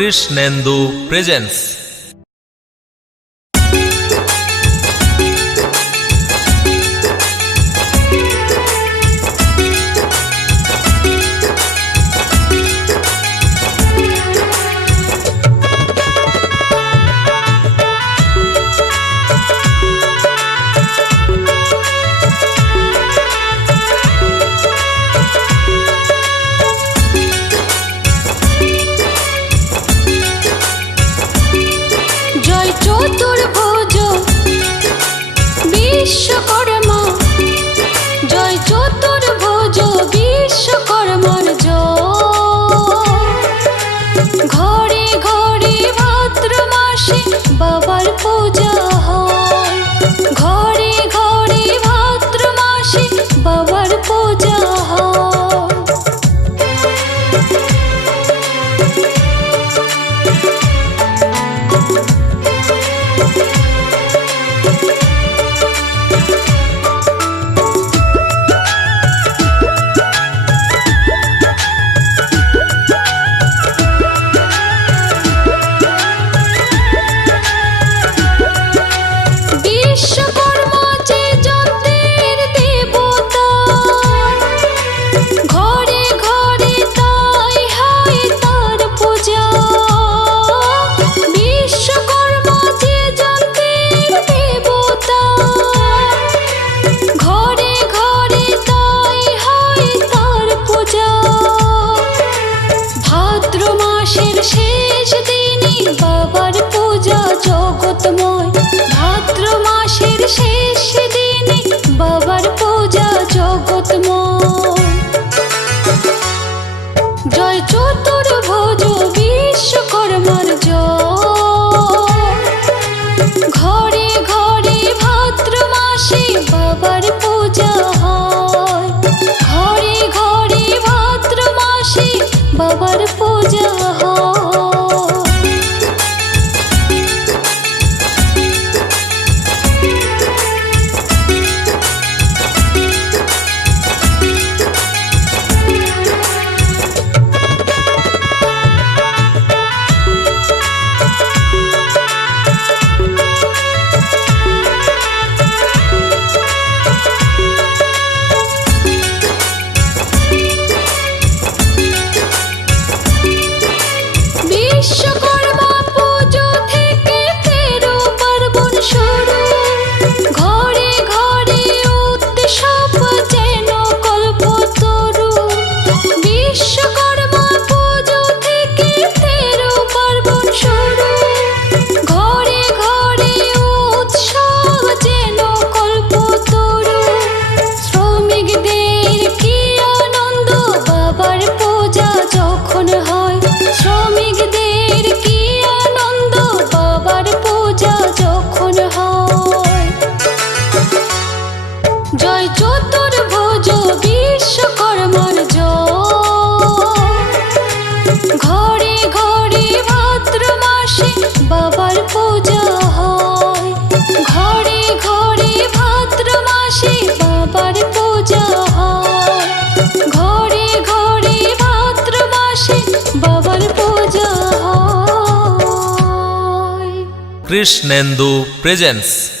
Krishnendu presence. চতুর্ভুজ বিশ্বকর্মা, জয় চতুর্ভুজ বিশ্বকর্মার জয়। ঘরে ঘরে ভাদ্র মাসে বাবার পূজা হয়, ঘরে ঘরে ভাদ্র মাসে বাবার পূজা হয়। বিশ্বকর্মা যে যন্ত্রের দেবতা, ঘরে ঘরে তাই হয় তার পূজা। বিশ্বকর্মা যে যন্ত্রের দেবতা, ঘরে ঘরে তাই হয় তার পূজা। ভাদ্র মাসের শেষ দিনে বাবার পূজা জগৎময়, ভাদ্র মাসের শেষ দিনে বাবার পূজা জগৎময়। জয় চতুর্ভুজ বিশ্বকর্মার জয়। ঘরে ঘরে ভাদ্র মাসে বাবার পূজা হয়, ঘরে ঘরে ভাদ্র মাসে বাবার পূজা হয়। বিশ্বকর্মা পুজো থেকে 13 পার্বণ শুরু, ঘরে ঘরে উৎসব যেন কল্পতরু। বিশ্বকর্মা পুজো থেকে 13 পার্বণ শুরু, ঘরে ঘরে উৎসব যেন কল্পতরু। শ্রমিকদের কি আনন্দ বাবার পূজা যখন হয়, শ্রমিকদের কি আনন্দ বাবার পূজা যখন হয়। জয় চতুর্ভুজ বিশ্বকর্মার জয়। ঘরে ঘরে ভাদ্র মাসে বাবার পূজা হয়, ঘরে ঘরে ভাদ্র মাসে বাবার পূজা হয়, ঘরে ঘরে ভাদ্র মাসে বাবার পূজা হয়। কৃষ্ণেন্দু প্রেজেন্স।